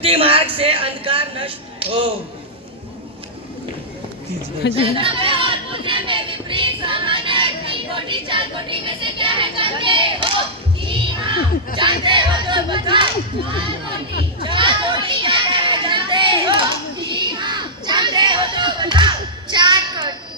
भक्ति मार्ग से अंधकार नष्ट हो। कर्तव्य और पुण्य में विपरीत सामान्य कोटि चार कोटि में से क्या है जानते हो? जी हाँ, जानते हो तो बताओ। चार कोटि क्या है जानते हो? जी हाँ, जानते हो तो बताओ। चार कोटि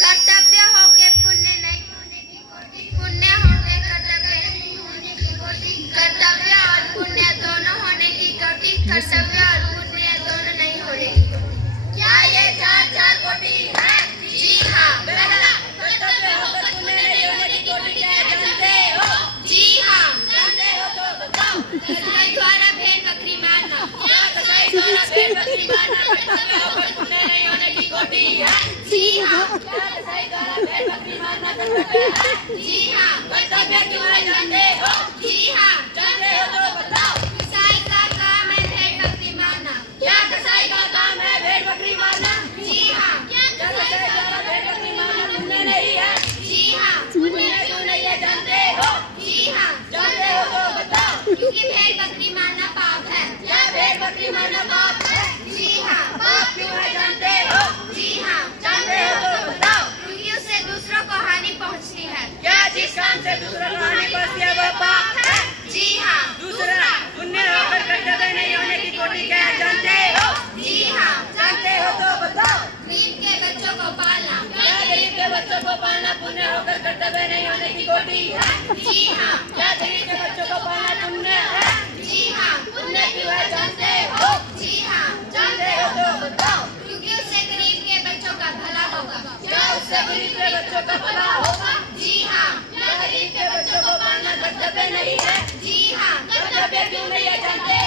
कर्तव्य हो के पुण्य नहीं होने की कोटि, पुण्य हो के कर्तव्य नहीं होने की कोटि, कर्तव्य और पुण्य दोनों होने की कोटि, कर्तव्य और पुण्य दोनों नहीं होने की कोटि। क्या ये चार कोटि है? जी हाँ। पहला, कर्तव्य होकर पुण्य नहीं होने की कोटि क्या है जानते हो? जी हाँ। जानते हो तो बताओ। कसाई द्वारा भेड़ बकरी मारना। क्या कसाई द्वारा भेड़ बकरी मारना कर्तव्य होकर पुण्य नहीं होने की कोटि है? जी हाँ। क्या कसाई द्वारा भेड़ बकरी मारना कर्तव्य है? जी हाँ। कर्तव्य क्यों है जानते हो? जी हाँ। जानते हो तो बताओ। कसाई का काम है भेड़ बकरी मारना। क्या कसाई का काम है भेड़ बकरी मारना? जी हाँ। क्या कसाई द्वारा भेड़ बकरी मारना पुण्य नहीं है? जी हाँ। पुण्य क्यों नहीं है जानते हो? जी हाँ। जानते हो तो बताओ। क्योंकि भेड़ बकरी मारना पाप है। क्या भेड़ बकरी मारना पाप है? जी हाँ। पाप क्यों है जानते हो? जी हाँ। जानते हो तो बताओ। क्योंकि उससे दूसरों को हानि पहुंचती है। क्या जिस काम से दूसरों को हानि पहुंचती है वह पाप है? जी हाँ। दूसरा, पुण्य होकर कर्तव्य नहीं होने की कोटि क्या है जानते हो? जी हाँ। जानते हो तो बताओ। गरीब के बच्चों को पालना। क्या गरीब के बच्चों को पालना पुण्य होकर कर्तव्य नहीं होने की कोटि है? जी हाँ। क्या गरीब के बच्चों को पालना पुण्य है? जी हाँ। पुण्य क्यों है जानते हो? जी हाँ। जानते हो तो बताओ। क्योंकि उससे गरीब के बच्चों का भला होगा। क्या उससे गरीब के बच्चों का भला होगा? जी हाँ। क्या गरीब के बच्चों को पालना कर्तव्य नहीं है? जी हाँ। कर्तव्य क्यों नहीं है जानते